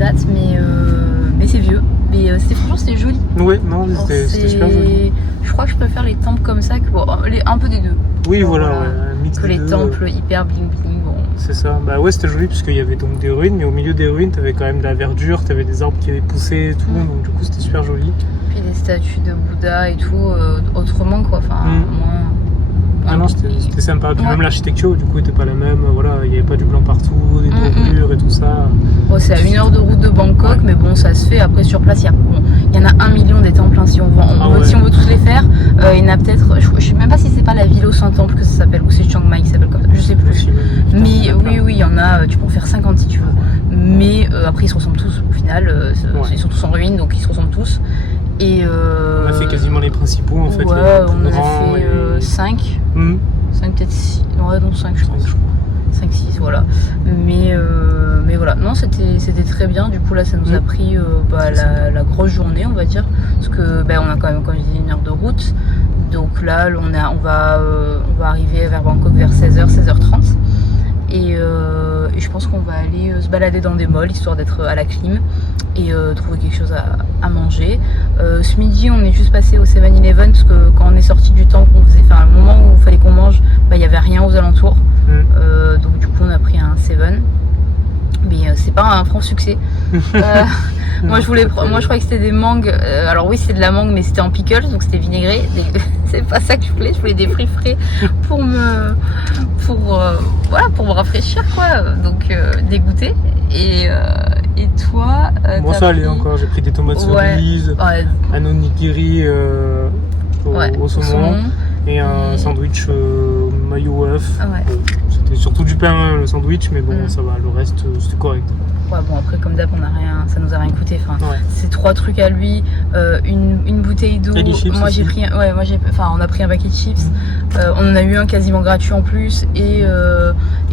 date, mais c'est vieux. Mais franchement, c'était joli. Ouais, non, c'était super joli. Je crois que je préfère les temples comme ça, que, bon, un peu des deux. Oui, voilà, ouais, un mix que des les deux. temples hyper bling bling. Bon. C'est ça. Bah ouais, c'était joli parce qu'il y avait donc des ruines, mais au milieu des ruines, t'avais quand même de la verdure, t'avais des arbres qui avaient poussé et tout, donc du coup, c'était super joli. Puis des statues de Bouddha et tout, autrement quoi. Enfin, moins. Ah non, c'était sympa. Puis même l'architecture, du coup, était pas la même. Voilà, il n'y avait pas du blanc partout, des dorures et tout ça. Bon, c'est à 1 heure de route de Bangkok, mais bon, ça se fait. Après, sur place, il y en a 1 million des temples. Hein, si on veut tous les faire, il y en a peut-être. Je sais même pas si c'est pas la ville aux 100 temples que ça s'appelle, ou c'est Chiang Mai qui s'appelle comme ça. Je sais plus. Mais oui, il y en a. Tu peux en faire 50 si tu veux. Mais après, ils se ressemblent tous. Au final, ils sont tous en ruine, donc ils se ressemblent tous. Et on a fait quasiment les principaux en fait. Ouais, on en a fait 5. 5 peut-être 6. Ouais, non, 5 je pense. 5-6, voilà. Mais voilà, non, c'était très bien. Du coup, là, ça nous a pris la grosse journée, on va dire. Parce que on a quand même, comme je disais, 1 heure de route. Donc là, on va arriver vers Bangkok vers 16h, 16h30. Et je pense qu'on va aller se balader dans des malls, histoire d'être à la clim et trouver quelque chose à manger. Ce midi, on est juste passé au 7-Eleven parce que quand on est sorti du temple, le moment où il fallait qu'on mange, il n'y avait rien aux alentours. Donc du coup, on a pris un 7. Mais c'est pas un franc succès. Moi je croyais que c'était des mangues. Alors oui, c'est de la mangue, mais c'était en pickles, donc c'était vinaigré. C'est pas ça que je voulais des fruits frais pour me rafraîchir quoi. Donc dégoûté. Et toi moi ça allait encore, j'ai pris des tomates cerises, un onigiri au saumon et un sandwich mayo œuf. C'était surtout du pain le sandwich, mais bon ça va, le reste c'était correct. Ouais, bon après comme d'hab ça nous a rien coûté. Enfin, c'est 3 trucs à lui, une bouteille d'eau. Moi j'ai pris, on a pris un paquet de chips. On en a eu un quasiment gratuit en plus et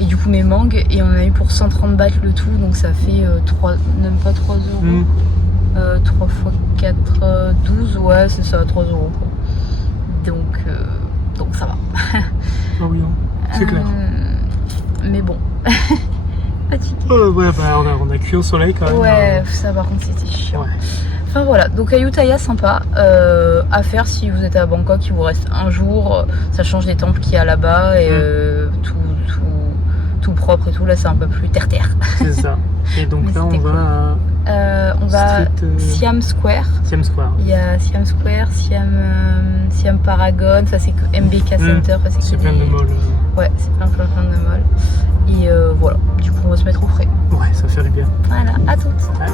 du coup mes mangues et on en a eu pour 130 bahts le tout, donc ça fait même pas 3 euros. 3 x 4, 12, ouais c'est ça, 3 euros quoi. Donc ça va. Ah oui, c'est clair. Mais bon. On a cuit au soleil quand même. Ouais, ça par contre c'était chiant. Enfin voilà, donc Ayutthaya sympa à faire si vous êtes à Bangkok, il vous reste un jour, ça change des temples qu'il y a là-bas et tout propre et tout, là c'est un peu plus terre-terre. C'est ça. Et donc là on va on va Siam Square. Siam Square. Il y a Siam Square, Siam Paragon, ça c'est MBK Center. C'est plein de malls. Ouais, c'est plein de malls. Et voilà, du coup on va se mettre au frais. Ouais, ça fait du bien. Voilà, à toutes. Allez.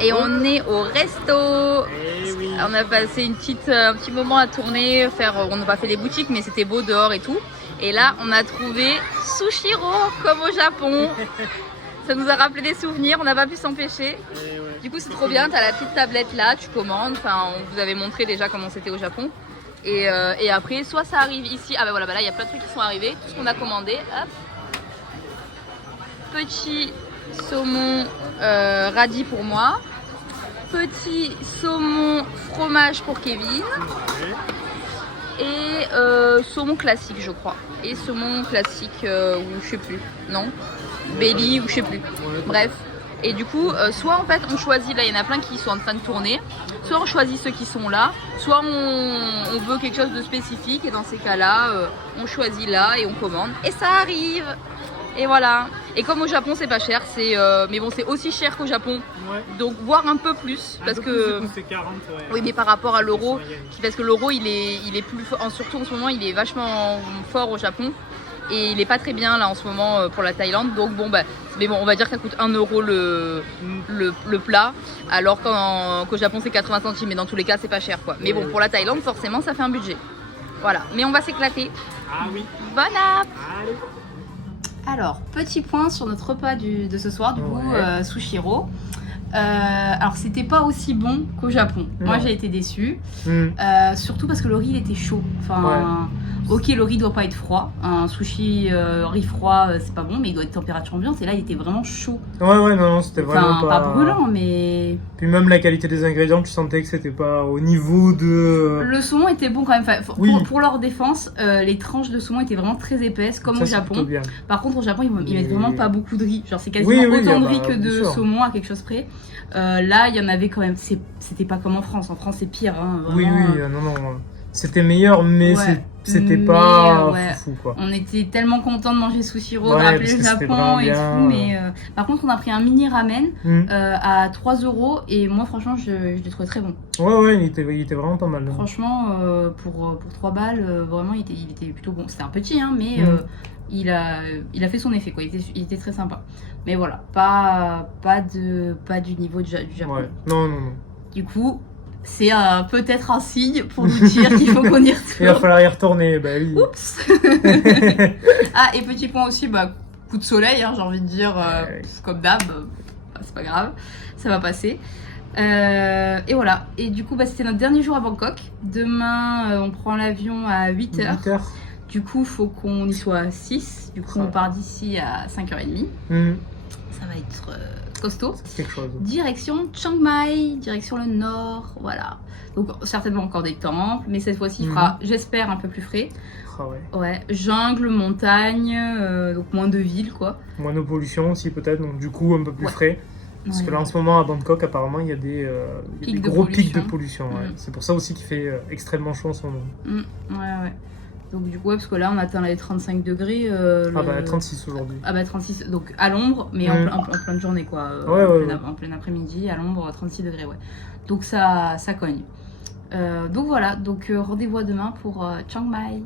Et on est au resto. On a passé un petit moment à tourner, on n'a pas fait les boutiques, mais c'était beau dehors et tout. Et là, on a trouvé Sushiro comme au Japon. Ça nous a rappelé des souvenirs, on n'a pas pu s'empêcher. Du coup, c'est trop bien, t'as la petite tablette là, tu commandes. Enfin, on vous avait montré déjà comment c'était au Japon. Et après, soit ça arrive ici. Ah bah voilà, là, il y a plein de trucs qui sont arrivés. Tout ce qu'on a commandé. Hop. Petit saumon radis pour moi. Petit saumon fromage pour Kevin. Et saumon classique je crois. Et saumon classique ou je sais plus. Non, belly ou je sais plus. Bref. Et du coup, soit en fait on choisit, là il y en a plein qui sont en train de tourner. Soit on choisit ceux qui sont là. Soit on veut quelque chose de spécifique. Et dans ces cas-là, on choisit là et on commande. Et ça arrive. Et voilà. Et comme au Japon c'est pas cher, mais bon c'est aussi cher qu'au Japon, donc voire un peu plus parce que c'est 40. Oui, mais par rapport à l'euro, parce que l'euro il est plus fort, surtout en ce moment il est vachement fort au Japon et il est pas très bien là en ce moment pour la Thaïlande, donc bon mais bon on va dire que ça coûte 1 euro le plat, alors qu'au Japon c'est 80 centimes, mais dans tous les cas c'est pas cher quoi. Mais bon pour la Thaïlande forcément ça fait un budget. Voilà, mais on va s'éclater. Ah oui. Bon app. Allez. Alors, petit point sur notre repas de ce soir, du coup, Sushiro. Alors c'était pas aussi bon qu'au Japon. Moi j'ai été déçue. Surtout parce que le riz il était chaud. Enfin, ok, le riz doit pas être froid. Un sushi riz froid c'est pas bon, mais il doit être température ambiante. Et là il était vraiment chaud. Ouais, non, c'était vraiment pas brûlant, mais. Puis même la qualité des ingrédients, tu sentais que c'était pas au niveau de. Le saumon était bon quand même. Enfin, pour leur défense, les tranches de saumon étaient vraiment très épaisses, comme au Japon. Bien. Par contre, au Japon, ils mettent vraiment pas beaucoup de riz. Genre, c'est quasiment autant de riz que de saumon à quelque chose près. Là, il y en avait quand même. C'était pas comme en France. En France, c'est pire. Hein, vraiment. Oui, non. C'était meilleur, mais c'était pas fou, quoi. On était tellement contents de manger Sushiro, de rappeler le Japon et tout. Mais par contre, on a pris un mini ramen à 3 € et moi, franchement, je l'ai trouvé très bon. Ouais, il était vraiment pas mal. Franchement, pour 3 balles, vraiment, il était plutôt bon. C'était un petit, hein, mais il a fait son effet, quoi. Il était très sympa. Mais voilà, pas du niveau du Japon. Ouais. Non. Du coup, c'est peut-être un signe pour nous dire qu'il faut qu'on y retourne. Il va falloir y retourner, bah oui. Oups. Ah, et petit point aussi, coup de soleil, hein, j'ai envie de dire, comme d'hab, c'est pas grave, ça va passer. Et voilà, et du coup c'était notre dernier jour à Bangkok. Demain on prend l'avion à 8h. Du coup il faut qu'on y soit à 6. Du coup on part d'ici à 5h30. Ça va être costaud. Quelque chose. Direction Chiang Mai, direction le nord, voilà. Donc certainement encore des temples, mais cette fois-ci il fera, j'espère, un peu plus frais. Ouais, jungle, montagne, donc moins de villes, quoi. Moins de pollution aussi peut-être, donc du coup un peu plus frais. Parce que là en ce moment à Bangkok apparemment il y a des gros pics de pollution. C'est pour ça aussi qu'il fait extrêmement chaud en ce moment. Ouais. Donc du coup parce que là on atteint les 35 degrés. 36 aujourd'hui. 36, donc à l'ombre, mais en pleine journée, quoi. En plein après-midi, à l'ombre, 36 degrés, ouais. Donc ça cogne. Donc voilà, donc rendez-vous à demain pour Chiang Mai.